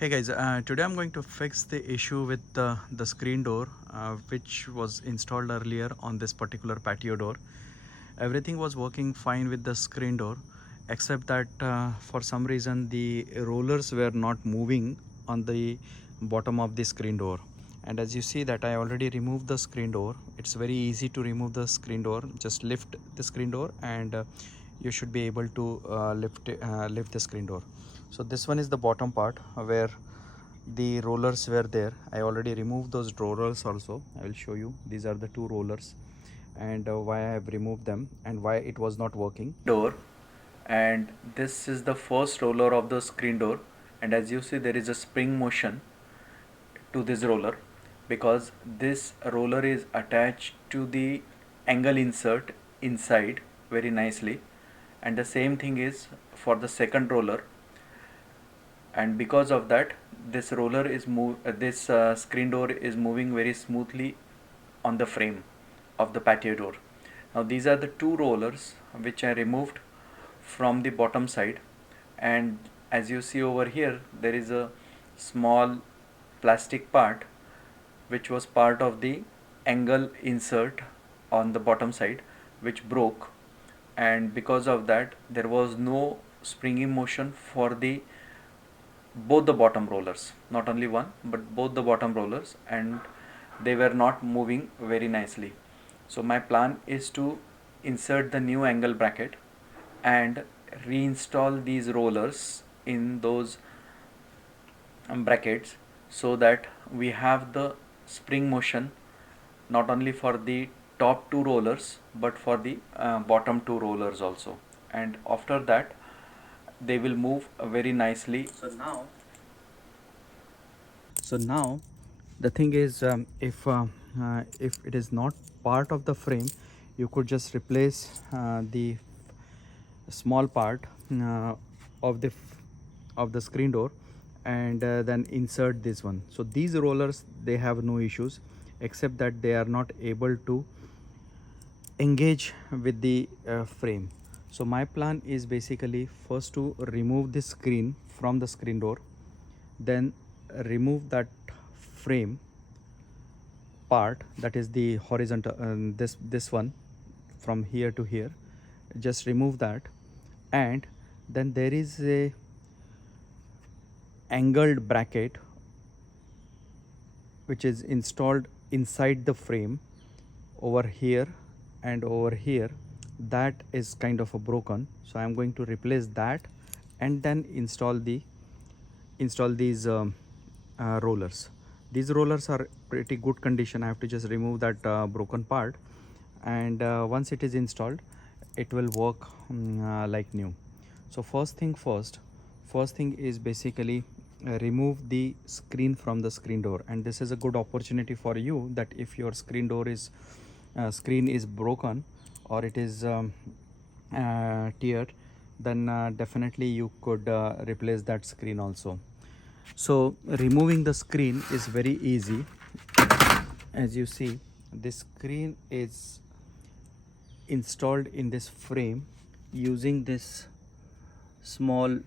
Hey guys, today I'm going to fix the issue with the screen door which was installed earlier on this particular patio door. Everything was working fine with the screen door except that for some reason the rollers were not moving on the bottom of the screen door. And as you see that I already removed the screen door. It's very easy to remove the screen door. Just lift the screen door and you should be able to lift the screen door. So this one is the bottom part where the rollers were there. I already removed those rollers also. I will show you. These are the two rollers and why I have removed them and why it was not working. Door, and this is the first roller of the screen door, and as you see there is a spring motion to this roller because this roller is attached to the angle insert inside very nicely, and the same thing is for the second roller. And because of that this roller is screen door is moving very smoothly on the frame of the patio door. Now these are the two rollers which I removed from the bottom side, and as you see over here there is a small plastic part which was part of the angle insert on the bottom side which broke, and because of that there was no springy motion for the both the bottom rollers, not only one but both the bottom rollers, and they were not moving very nicely. So my plan is to insert the new angle bracket and reinstall these rollers in those brackets so that we have the spring motion not only for the top two rollers but for the bottom two rollers also, and after that they will move very nicely. So now the thing is, if it is not part of the frame, you could just replace the small part of the screen door and then insert this one. So these rollers, they have no issues except that they are not able to engage with the frame. So my plan is basically first to remove the screen from the screen door, then remove that frame part, that is the horizontal, this one from here to here, just remove that, and then there is a angled bracket which is installed inside the frame over here and over here, that is kind of a broken. So I am going to replace that and then install these rollers. These rollers are pretty good condition. I have to just remove that broken part, and once it is installed it will work like new. So first thing is basically remove the screen from the screen door, and this is a good opportunity for you that if your screen door is screen is broken or it is teared, then definitely you could replace that screen also. So removing the screen is very easy. As you see, this screen is installed in this frame using this small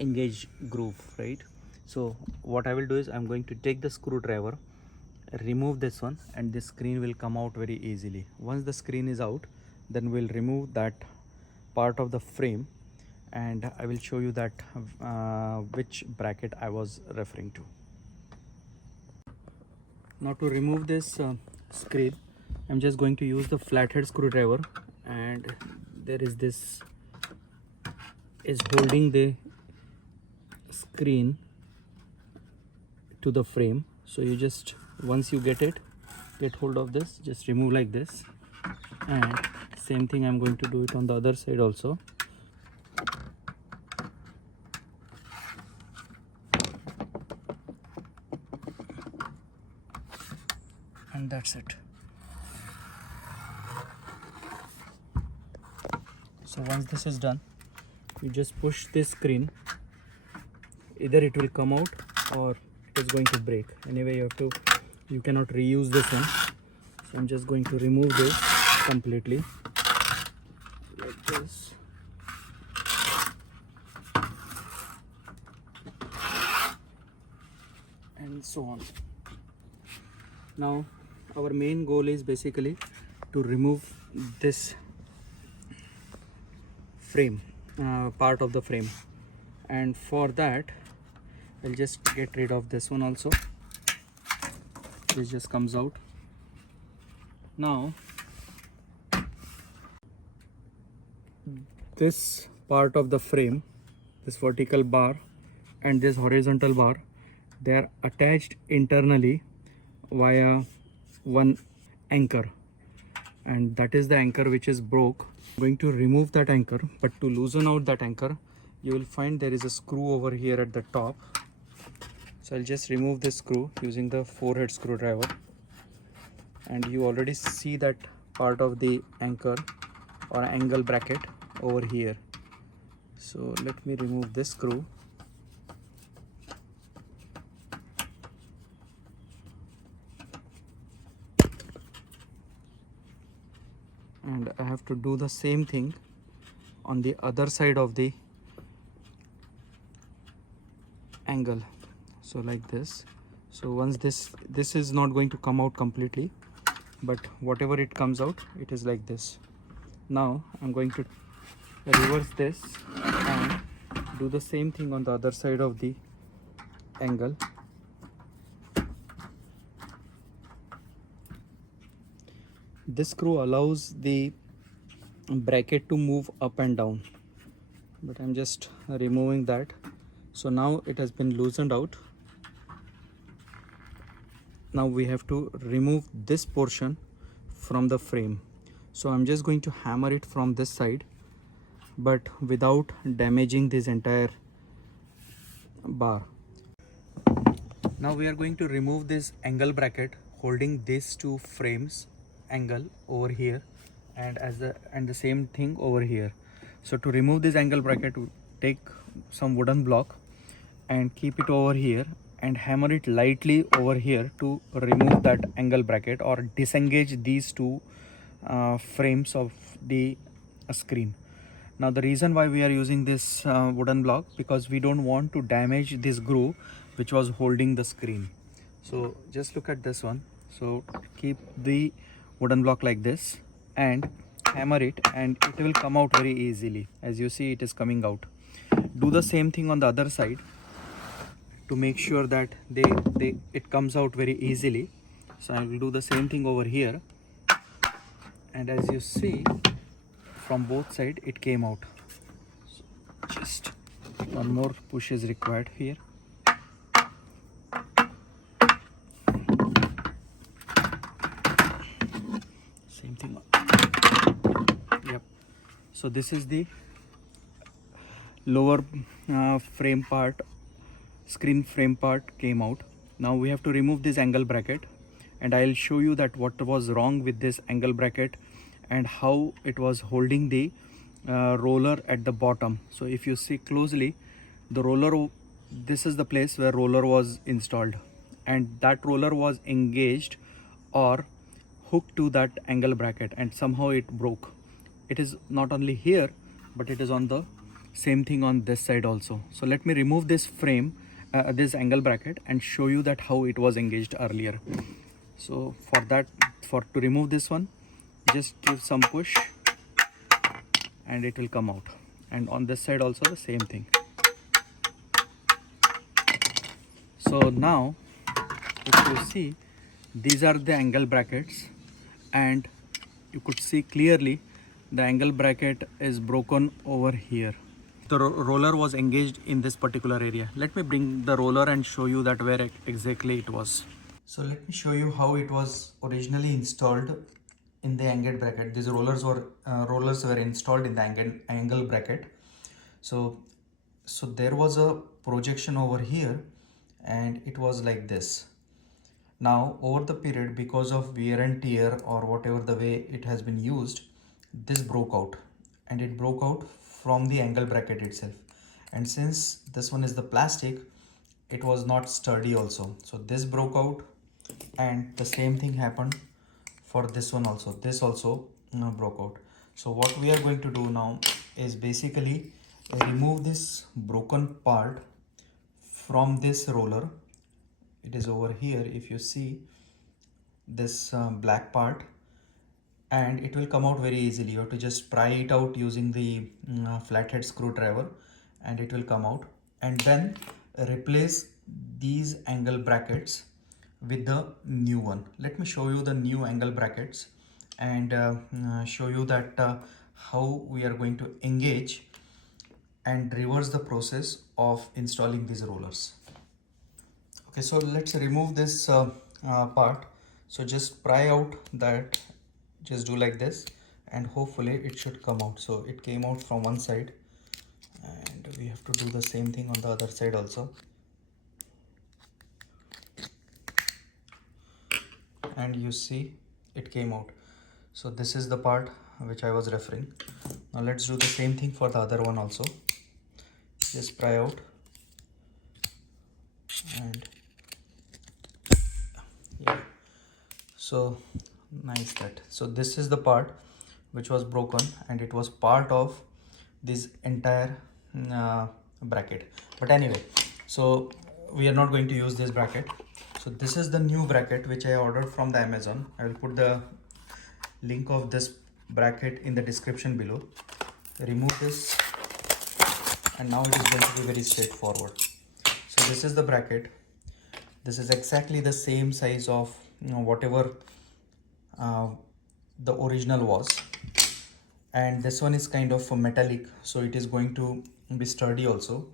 engage groove, right? So what I will do is I'm going to take the screwdriver, remove this one, and this screen will come out very easily. Once the screen is out, then we'll remove that part of the frame and I will show you that which bracket I was referring to. Now to remove this screen, I'm just going to use the flathead screwdriver, and there is this is holding the screen to the frame. So you just, once you get hold of this, just remove like this, and same thing I'm going to do it on the other side also. And that's it. So once this is done, you just push this screen, either it will come out or it is going to break. Anyway, you cannot reuse this one. So I'm just going to remove this completely like this. and so on. Now our main goal is basically to remove this frame, part of the frame, and for that I'll just get rid of this one also. This just comes out. Now this part of the frame, this vertical bar and this horizontal bar, they are attached internally via one anchor, and that is the anchor which is broke. I'm going to remove that anchor, but to loosen out that anchor you will find there is a screw over here at the top. So I'll just remove this screw using the 4-head screwdriver, and you already see that part of the anchor or angle bracket over here. So let me remove this screw. And I have to do the same thing on the other side of the angle, so like this. So once this is not going to come out completely, but whatever it comes out, it is like this. Now I'm going to reverse this and do the same thing on the other side of the angle. This screw allows the bracket to move up and down, but I'm just removing that. So now it has been loosened out. Now we have to remove this portion from the frame. So I'm just going to hammer it from this side, but without damaging this entire bar. Now we are going to remove this angle bracket holding these two frames angle over here, and the same thing over here. So to remove this angle bracket, take some wooden block and keep it over here and hammer it lightly over here to remove that angle bracket or disengage these two frames of the screen. Now the reason why we are using this wooden block, because we don't want to damage this groove which was holding the screen. So just look at this one. So keep the wooden block like this and hammer it, and it will come out very easily. As you see, it is coming out. Do the same thing on the other side to make sure that it comes out very easily. So I will do the same thing over here, and as you see, from both sides it came out. So just one more push is required here. Same thing. Yep. So this is the lower frame part, screen frame part came out. Now we have to remove this angle bracket, and I'll show you that what was wrong with this angle bracket and how it was holding the roller at the bottom. So if you see closely, the roller, this is the place where roller was installed, and that roller was engaged or hooked to that angle bracket, and somehow it broke. It is not only here, but it is on the same thing on this side also. So let me remove this frame, this angle bracket, and show you that how it was engaged earlier. So to remove this one, just give some push and it will come out, and on this side also the same thing. So now if you see, these are the angle brackets, and you could see clearly the angle bracket is broken over here. The roller was engaged in this particular area. Let me bring the roller and show you that where exactly it was. So let me show you how it was originally installed in the angle bracket. These rollers were installed in the angle bracket. So there was a projection over here, and it was like this. Now over the period, because of wear and tear or whatever the way it has been used, this broke out, and it broke out from the angle bracket itself. And since this one is the plastic, it was not sturdy also. So this broke out, and the same thing happened for this one also. This also broke out. So what we are going to do now is basically remove this broken part from this roller it is over here. If you see this black part, and it will come out very easily. You have to just pry it out using the flathead screwdriver and it will come out. And then replace these angle brackets with the new one. Let me show you the new angle brackets and show you that how we are going to engage and reverse the process of installing these rollers. Okay, so let's remove this part. So just pry out that, just do like this, and hopefully it should come out. So it came out from one side, and we have to do the same thing on the other side also. And you see it came out. So this is the part which I was referring. Now let's do the same thing for the other one also. Just pry out and yeah, so nice that. So this is the part which was broken and it was part of this entire bracket. But anyway, so we are not going to use this bracket. So this is the new bracket which I ordered from the Amazon. I will put the link of this bracket in the description below. Remove this, and now it is going to be very straightforward. So this is the bracket. This is exactly the same size of whatever the original was, and this one is kind of metallic, so it is going to be sturdy also.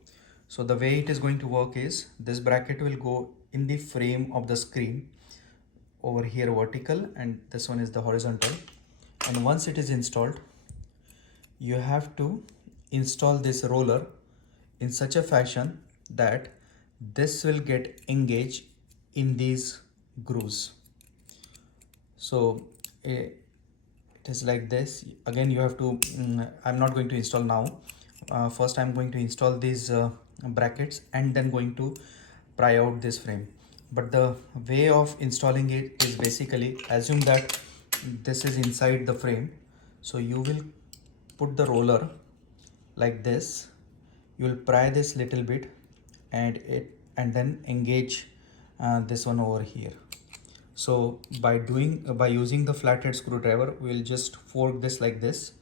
So the way it is going to work is this bracket will go in the frame of the screen over here vertical, and this one is the horizontal. And once it is installed, you have to install this roller in such a fashion that this will get engaged in these grooves. So it is like this. Again, you have to I'm not going to install now. First I'm going to install these brackets and then going to pry out this frame. But the way of installing it is basically, assume that this is inside the frame. So you will put the roller like this. You will pry this little bit and then engage this one over here. So by using the flathead screwdriver, we will just fork this like this,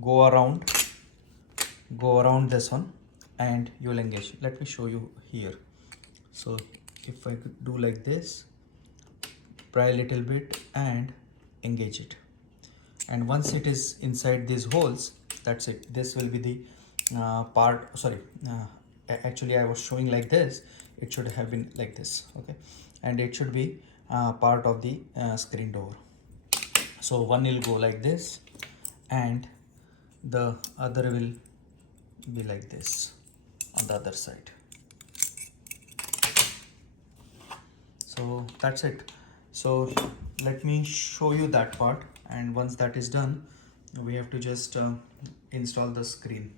go around this one, and you will engage. Let me show you here. So if I could do like this, pry a little bit and engage it, and once it is inside these holes, that's it. This will be the part. Sorry, actually I was showing like this. It should have been like this. Okay, and it should be part of the screen door. So one will go like this and the other will be like this on the other side. So that's it. So let me show you that part, and once that is done, we have to just install the screen.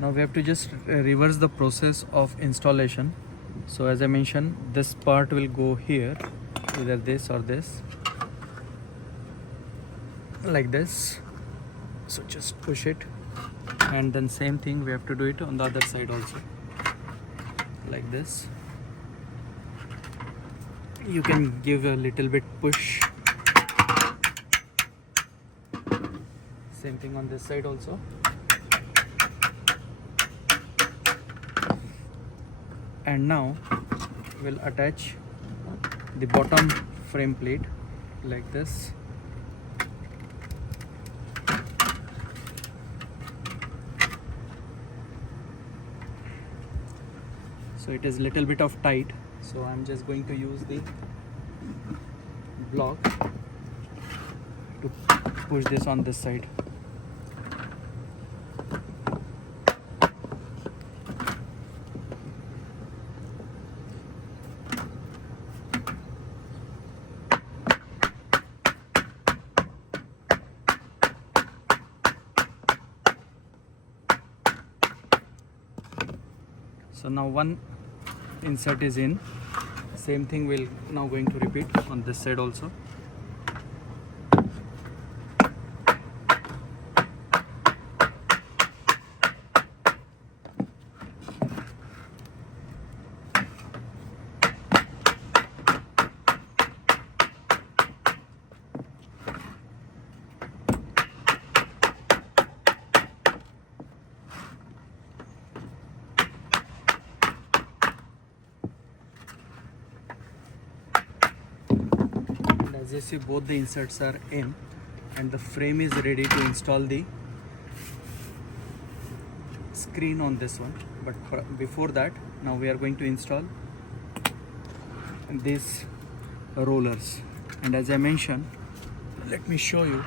Now we have to just reverse the process of installation. So as I mentioned, this part will go here, either this or this, like this. So just push it, and then same thing we have to do it on the other side also, like this. You can give a little bit push. Same thing on this side also. And now we'll attach the bottom frame plate like this. So it is little bit of tight, so I'm just going to use the block to push this on this side. So now one insert is in. Same thing we'll now going to repeat on this side also. you see, both the inserts are in and the frame is ready to install the screen on this one. But before that, now we are going to install these rollers. And as I mentioned, let me show you,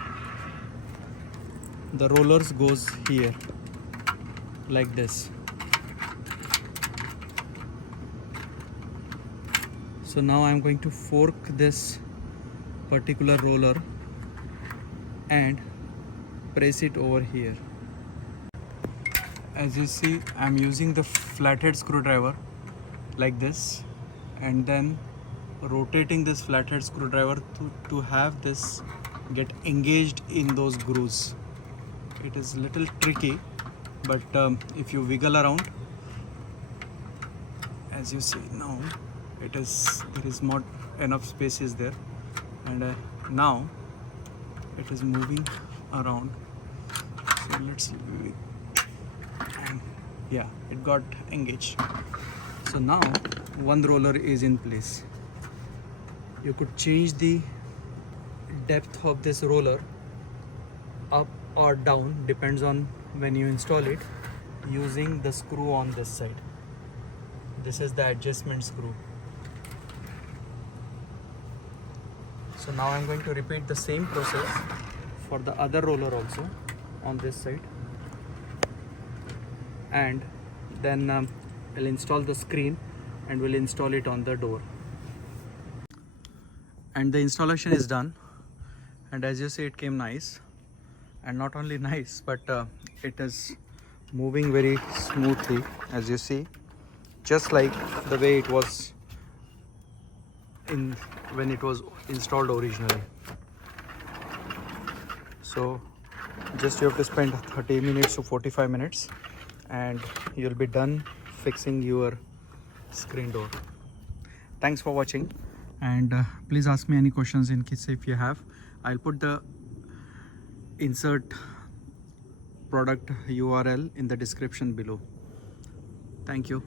the rollers goes here like this. So now I am going to fork this particular roller and press it over here. As you see, I am using the flathead screwdriver like this, and then rotating this flathead screwdriver to have this get engaged in those grooves. It is little tricky, but if you wiggle around, as you see now, there is not enough space is there, and now it is moving around. So let's see, and yeah, it got engaged. So now one roller is in place. You could change the depth of this roller up or down, depends on when you install it, using the screw on this side. This is the adjustment screw. So now I'm going to repeat the same process for the other roller also on this side, and then I'll install the screen and we'll install it on the door. And the installation is done, and as you see, it came nice, and not only nice, but it is moving very smoothly, as you see, just like the way it was when it was installed originally. So just you have to spend 30 minutes to 45 minutes and you'll be done fixing your screen door. Thanks for watching, and please ask me any questions in case if you have. I'll put the insert product URL in the description below. Thank you.